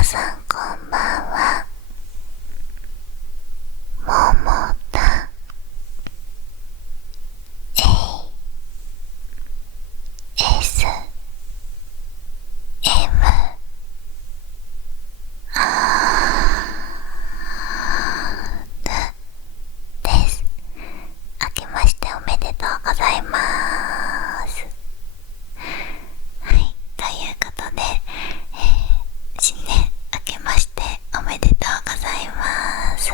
皆さんこんばんは。ももた ASMR です。明けましておめでとうございます。はい、ということで、新年明けましておめでとうございます。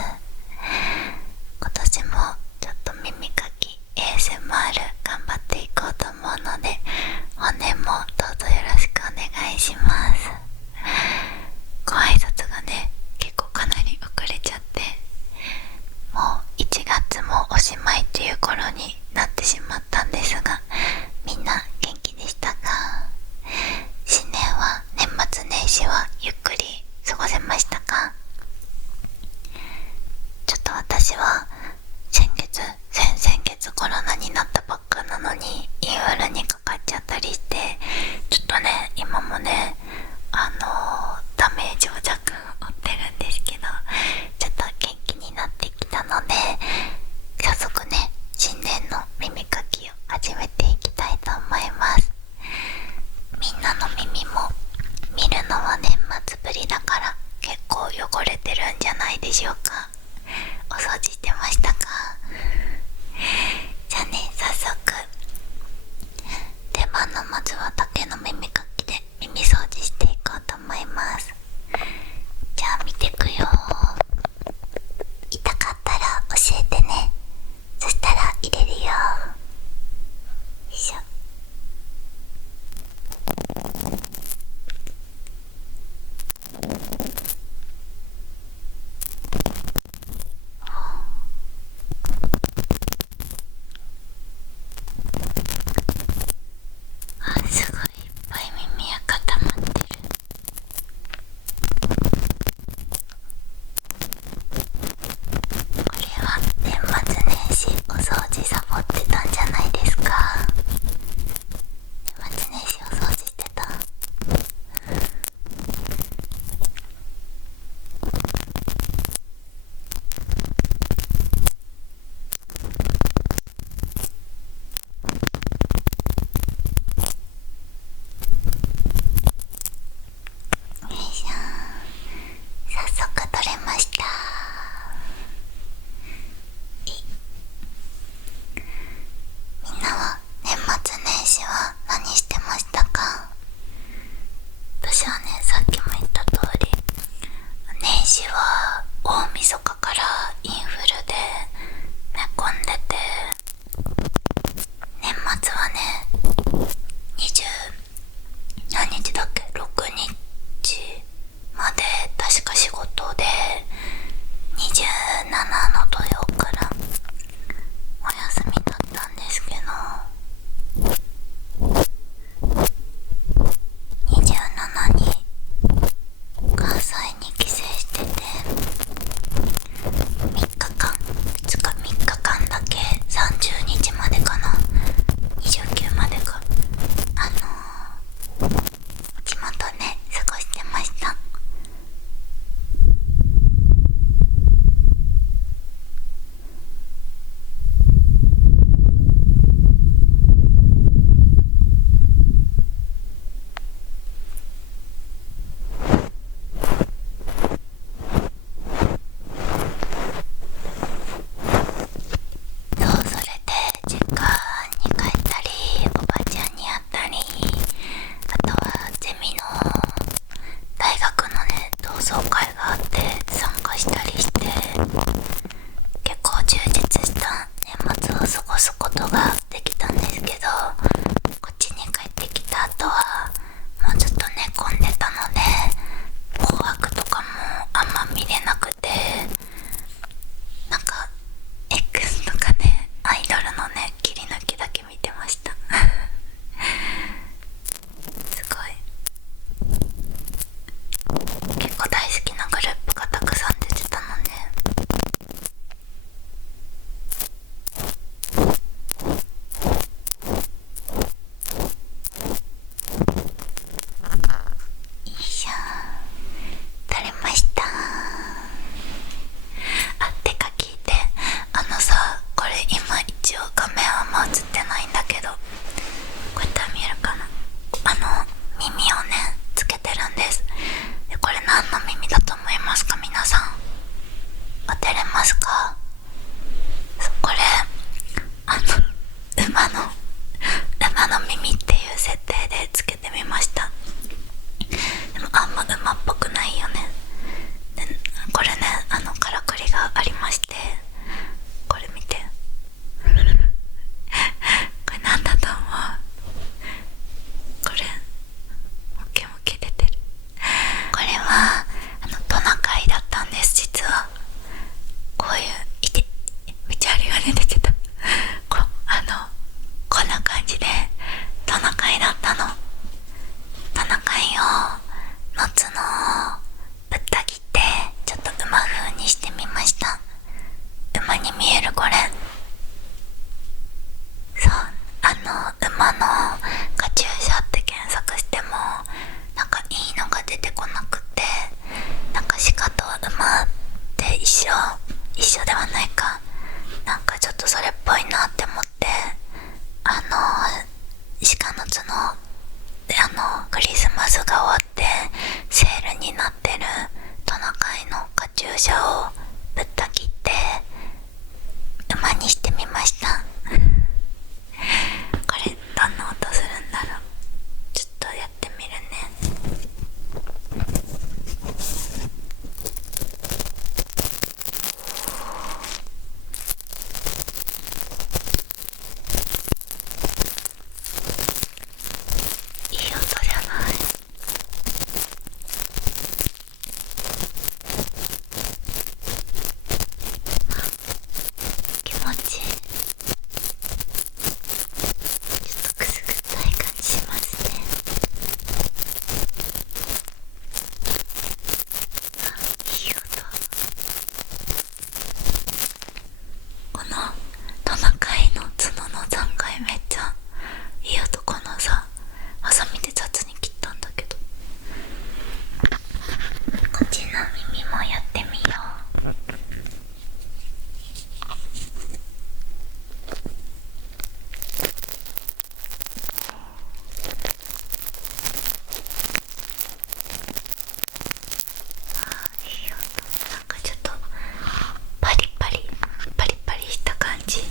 今年もちょっと耳かき ASMR 頑張っていこうと思うので、本年もどうぞよろしくお願いします。ご挨拶がね、結構かなり遅れちゃって、もう1月もおしまいっていう頃になってしまったんですが、みんな元気でしたか？新年は、年末年始はゆっくり過ごせましたか？ちょっと私は先々月コロナになったばっかなのにインフルにかかっちゃったりして、ちょっとね、今もね、ダメージを若干負ってるんですけど、ちょっと元気になってきたので、早速ね、新年の耳かきを始めていきたいと思います。みんなの耳も見るのは年末ぶりだから結構汚れてるんじゃないでしょうか。お掃除してましたか？じゃあね、早速出番のまずは竹の耳かきで耳掃除していこうと思います。じゃあ見てくよ。痛かったら教えてね。そしたら入れるよ。よいしょ。何の耳だと思いますか？皆さん当てれますか？これ馬の耳っていう設定でつけてみました。でもあんま馬っぽくないよね。でこれね、からくりがありまして、これ見てこれなんだと思う？これモケモケ出てる。これはトナカイだったんです。実はこういうめちゃありがね出てた。こんな感じでトナカイだったの。トナカイをの角をぶった切ってちょっと馬風にしてみました。馬に見える？これそう、馬のカチューシャって検索してもなんかいいのが出てこなくて、なんか鹿と馬って一緒ではないか、なんかちょっとそれっぽいなって思って、鹿の角でクリスマスが終わってセールになってるトナカイのカチューシャをぶった切って馬にしてみましたこれどんな音するんだろう。ちょっとやってみるね。いい音じゃない？気持ちいい。ちょっとくすぐったい感じしますね。いい音。このトナカイの角の残骸めっちゃいい音。このさ、ハサミで雑に切ったんだけど、こっちの耳もやってみよう。いい音。なんかちょっとパリパリした感じ。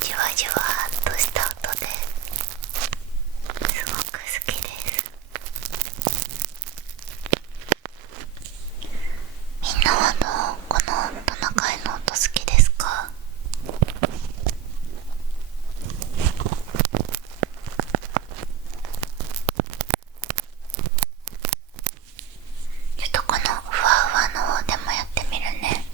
じわじわっとした音ですごく好きです。みんなはこのトナカイの音好きですか？ちょっとこのふわふわの方でもやってみるね。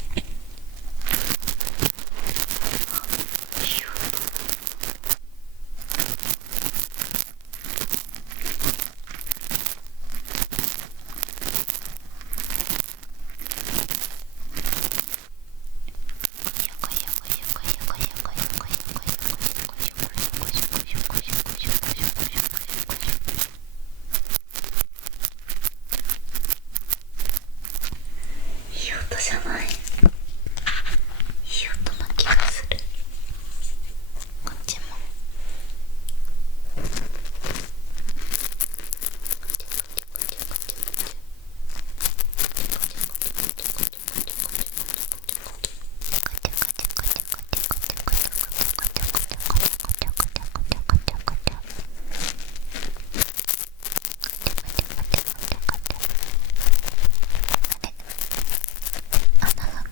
いい音じゃない？いい音な気がする。こっちも。穴が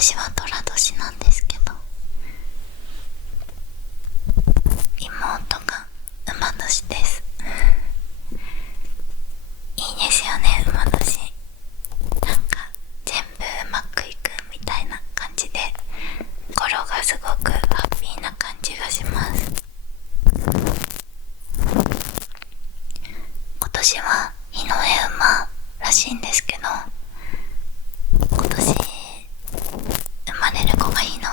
私は寅年なんですけど、妹が馬年です。いいですよね、馬年。なんか全部うまくいくみたいな感じで、心がすごくハッピーな感じがします。今年は日の絵馬らしいんですけど、今年生まれる子が日の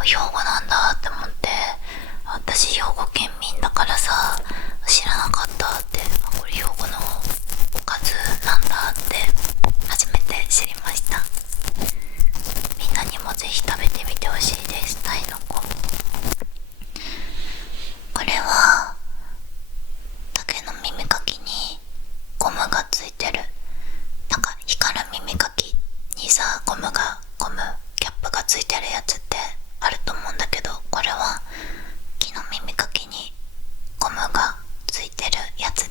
ぱ兵庫なんだって思って、私兵庫県民だからさ、知らなかったって、これ兵庫のおかずなんだって初めて知りました。みんなにもぜひ食べてみてほしいです。タイの子、これは竹の耳かきにゴムがついてる、なんか光る耳かきにさ、ゴムキャップがついてるやつってあると思うんだけど、これは木の耳かきにゴムがついてるやつ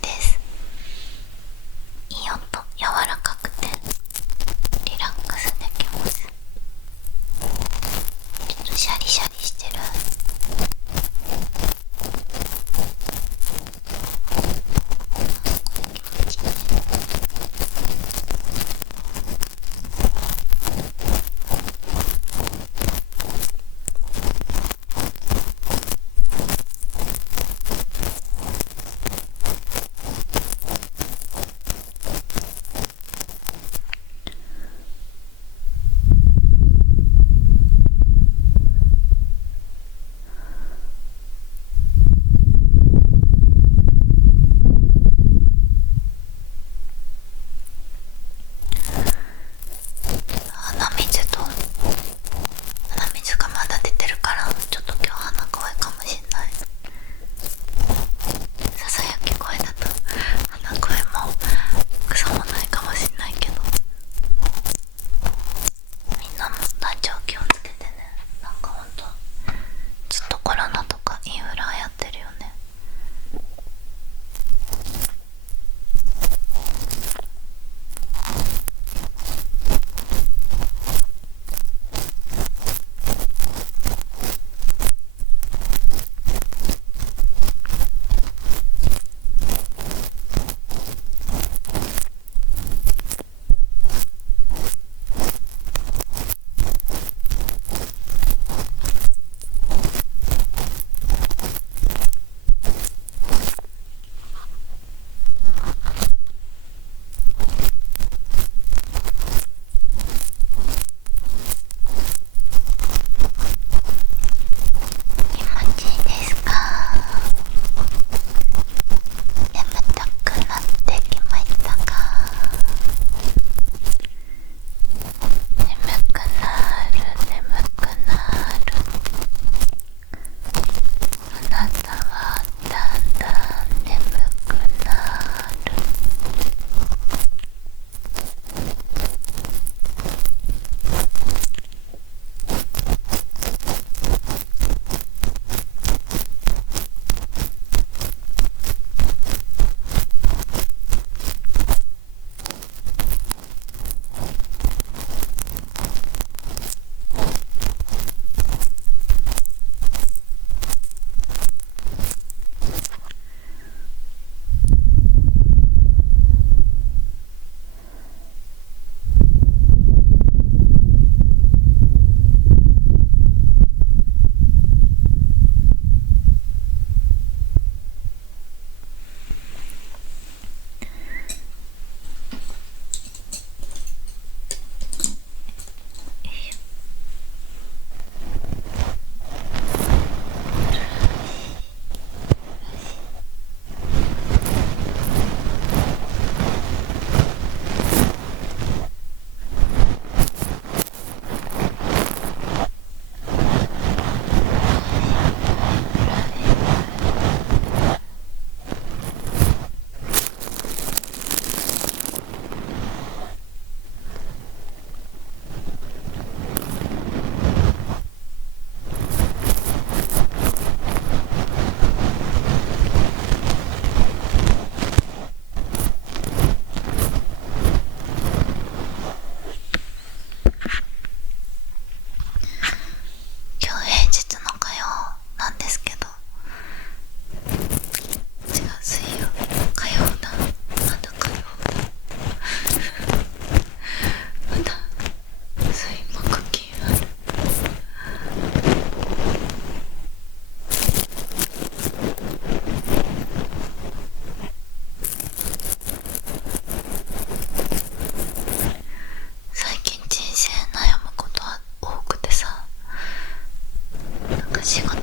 仕事も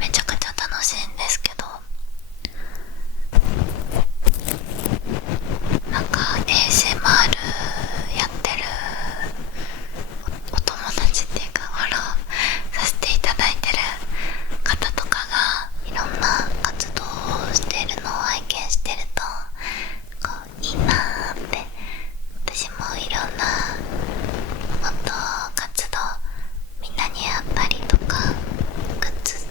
めちゃくちゃ楽しいんですけど、なんか ASMR やってるお友達っていうかフォローさせていただいてる方とかがいろんな活動をしているのを拝見してると、こういいなーって、私もいろんなもっと活動みんなに会ったりとかグッズ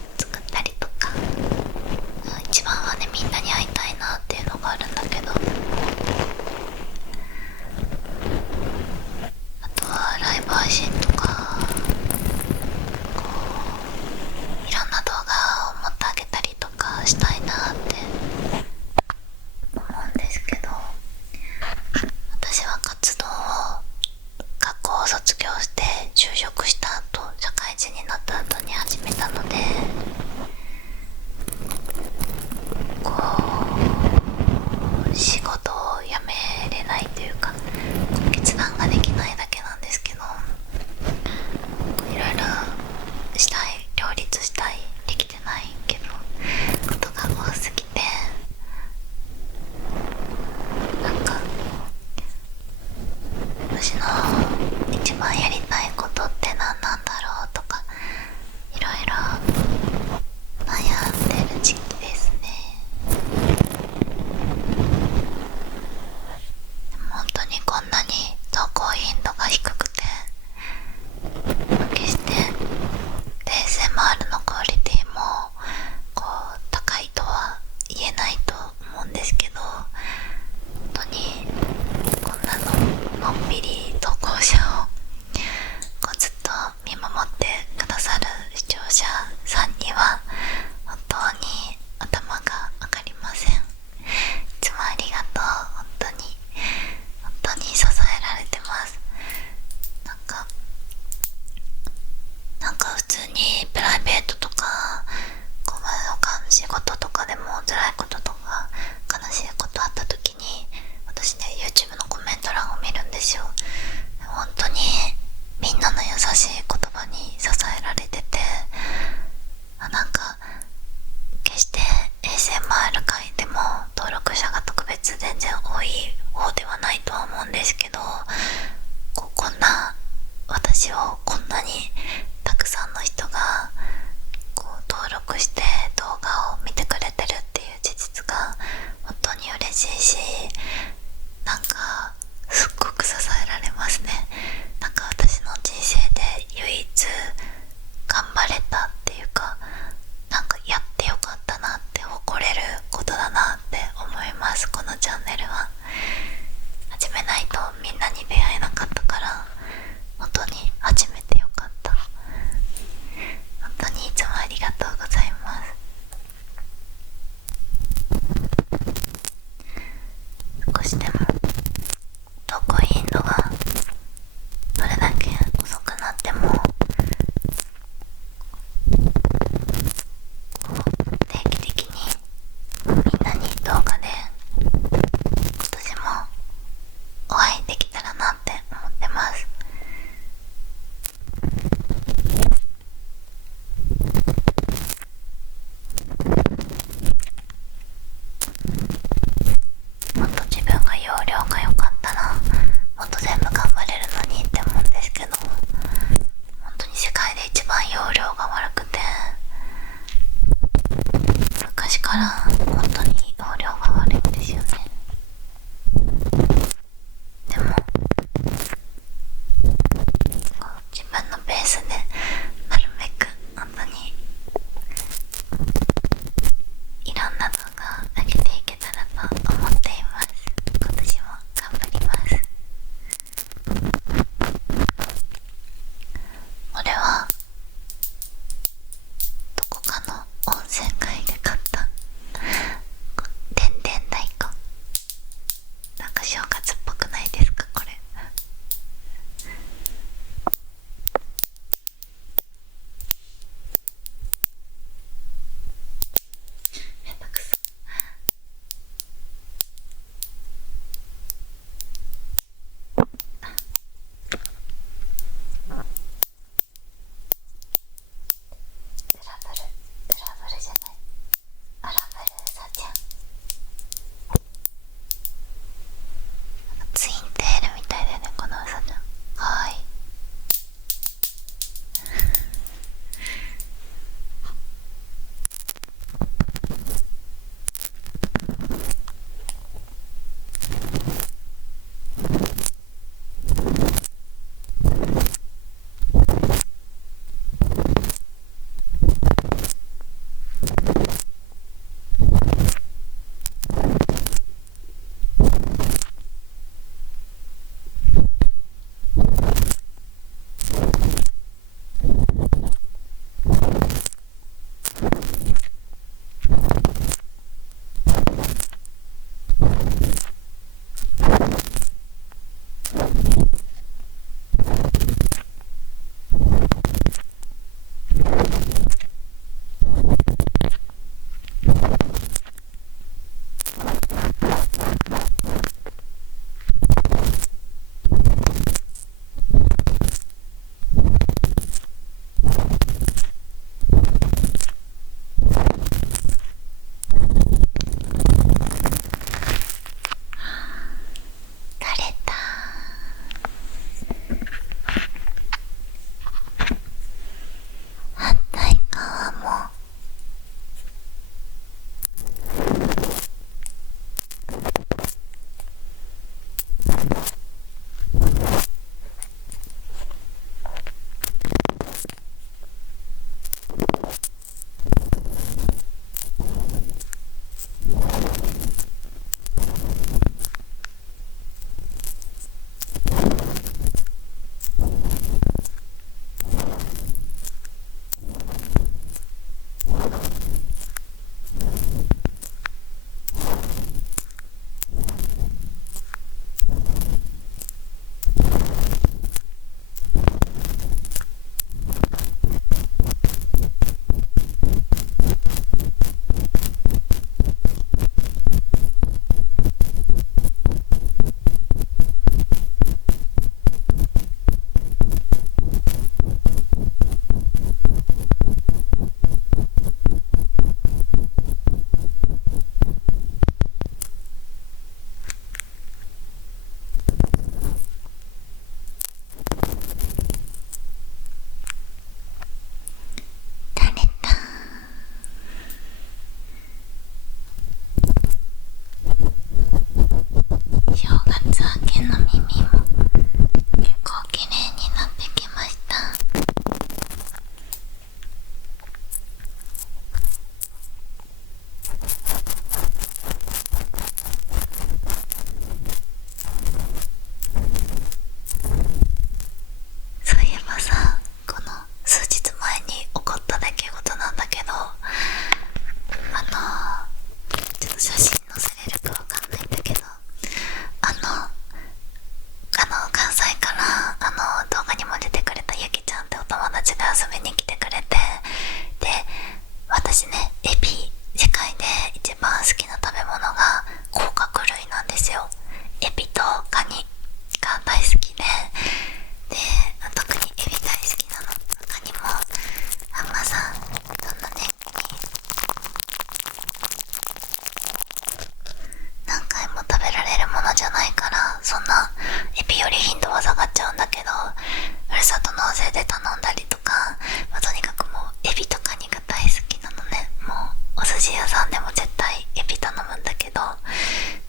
司屋さんでも絶対エビ頼むんだけど、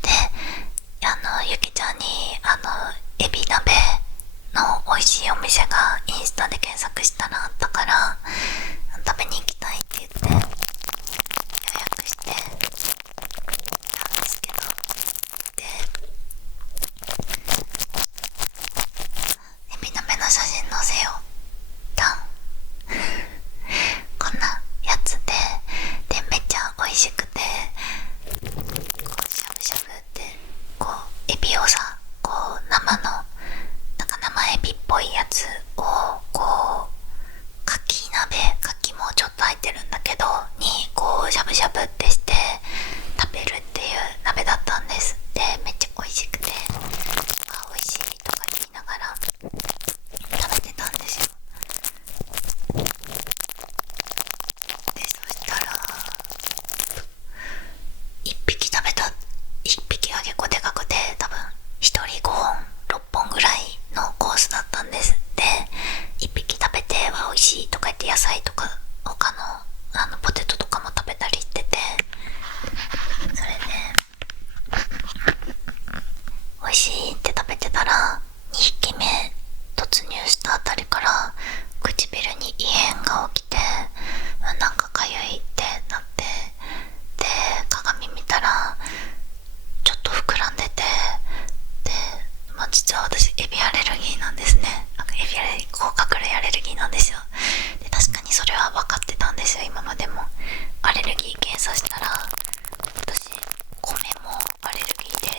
でゆきちゃんにエビ鍋の美味しいお店がインスタで検索したらあったから、食べに行きたいって言って予約してたんですけど、でエビ鍋の写真載せよう。こんなやつでめっちゃ美味しくて、こうしゃぶしゃぶってこうエビをさ、こう生のなんか生エビっぽいやつをこうかき鍋、かきもちょっと入ってるんだけどにこうしゃぶしゃぶってして食べるっていう鍋だったんです。でめっちゃ美味しくて、あ美味しいとか言いながら食べてたんですよ。でそしたら1匹食べた、1匹が結構でかくて、多分1人5本6本ぐらいのコースだったんです。で1匹食べては美味しいとか言って野菜とか他のポテトとかも食べたりしてて、それで美味しいって食べてたら2匹目突入したあたりから唇に異変が起きて、なんかかゆいってなって、で鏡見たらちょっと膨らんでて、で、実は私エビアレルギーなんですね。エビアレルギー、甲殻類アレルギーなんですよ。で確かにそれは分かってたんですよ、今までも。アレルギー検査したら私米もアレルギーで、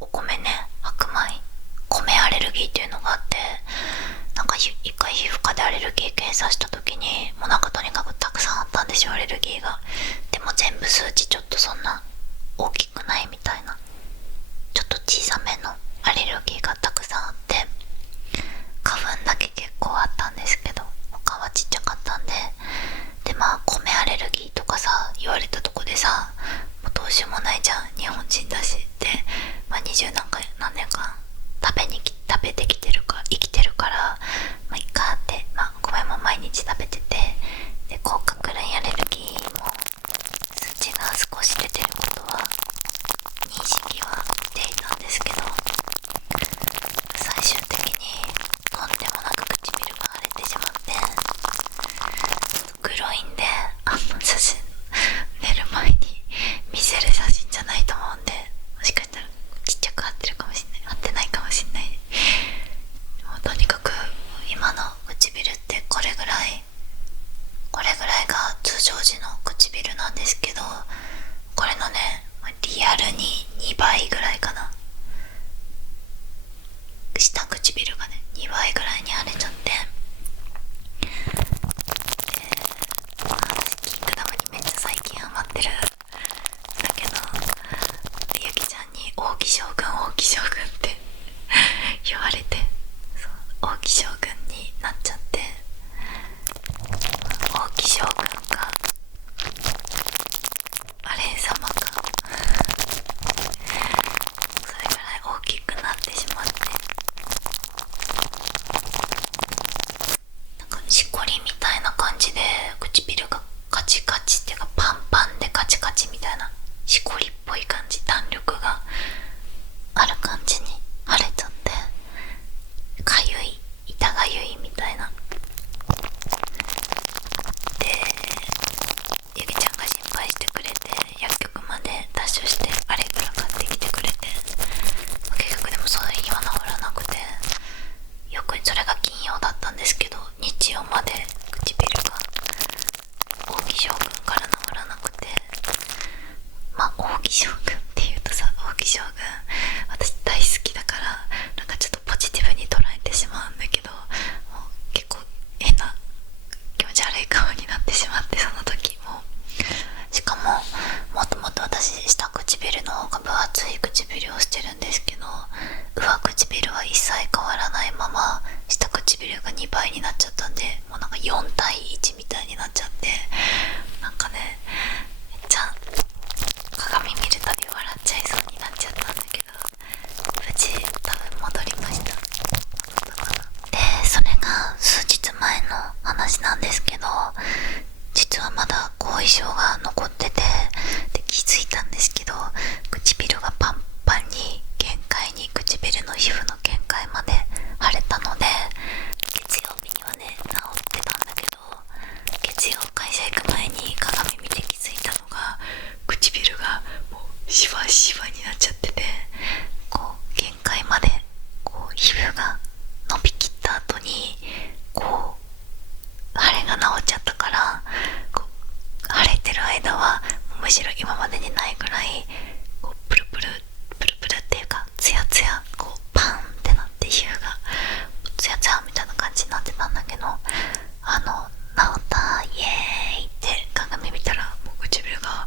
お米ね、白米米アレルギーっていうのがあって、なんか一回皮膚科でアレルギー検査した時にもうなんかとにかくたくさんあったんですよ、アレルギーが。でも全部数値ちょっとそんな大きくないみたいな、ちょっと小さめのアレルギーがたくさんあって、花粉だけ結構あったんですけど他はちっちゃかったんで、で米アレルギーとかさ言われたとこでさ、もうどうしようもないじゃん、日本人だし。で20何年間食べてきてるか生きてるから、いっかって、米も毎日食べてて、で甲殻類アレルギーも数値が少し出てることはむしろ今までにないぐらいこうプルプルプルプルっていうかツヤツヤ、こうパンってなって皮膚がツヤツヤみたいな感じになってたんだけど、治ったイエーイって鏡見たらもう唇が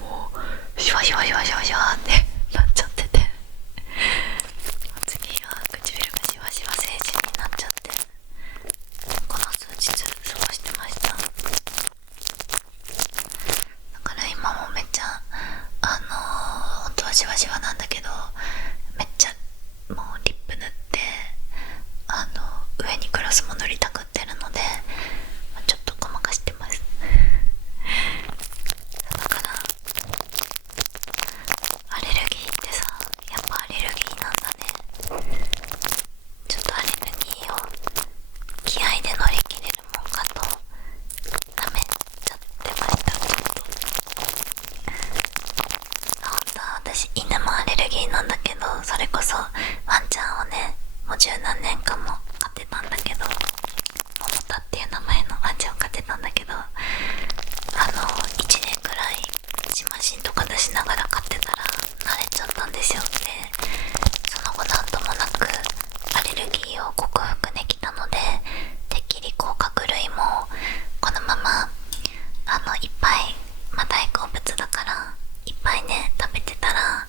もうシュワシュワシュワシュワシュワってなっちゃってて、次は唇がシュワシュワ成人になっちゃって、この数日過ごしてました。だから今もめっちゃ本当はシワシワなんだけど、めっちゃもうリップ塗って上にグラスも塗りたくってるので、ちょっとごまかしてますだからアレルギーってさ、やっぱアレルギーなんだね。ちょっとアレルギーを気合で乗り切れるもんかと舐めちゃってました。ちょっと本当は私犬もアレルギーなんだけど、それこそワンちゃんをねもう十何年間も飼ってたんだけど、桃田っていう名前のワンちゃんを飼ってたんだけど、1年くらいシマシンとか出しながら飼ってたら慣れちゃったんですよ。でその後なんともなくアレルギーを克服できたので、てっきり甲殻類もこのままいっぱい、大好物だからいっぱいね食べてたら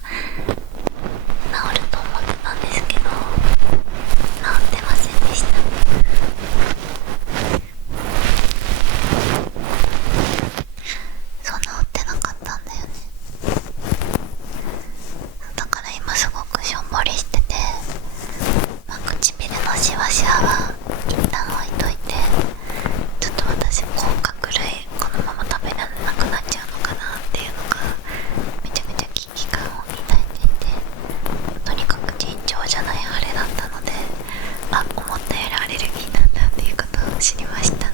治ると思ってたんですけど、治ってませんでした。そう、治ってなかったんだよね。だから今すごくしょんぼりしてて、唇のシワシワは一旦置いといて、ちょっと私甲殻類このまま食べられなくなっちゃうのかなっていうのがめちゃめちゃ危機感を抱いていて、とにかく尋常じゃない腫れだったので、思ったよりアレルギーなんだっていうことを知りました。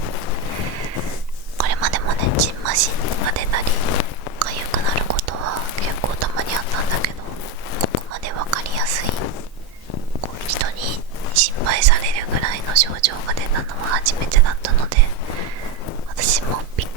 これまでもねジンマシンが出たり痒くなることは結構たまにあったんだけど、ここまで分かりやすい、こう人に心配されるぐらいの症状が出たのは初めてだったので、私もびっ